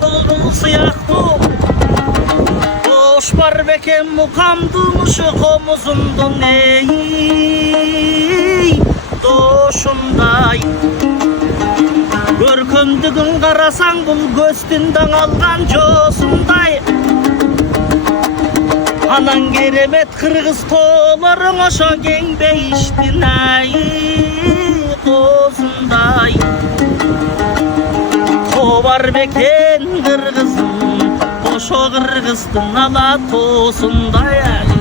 bulbul sıyaqtı Boş var beken mukamdın şu komuzumdun ey doşunday Görkümdügün qarasan bul göstünden algan josunday Anan keremet kırgız toğların oşo gengbeyiştin ay kozunday Tovar beken kırgızın oşo kırgızdın ala tosunday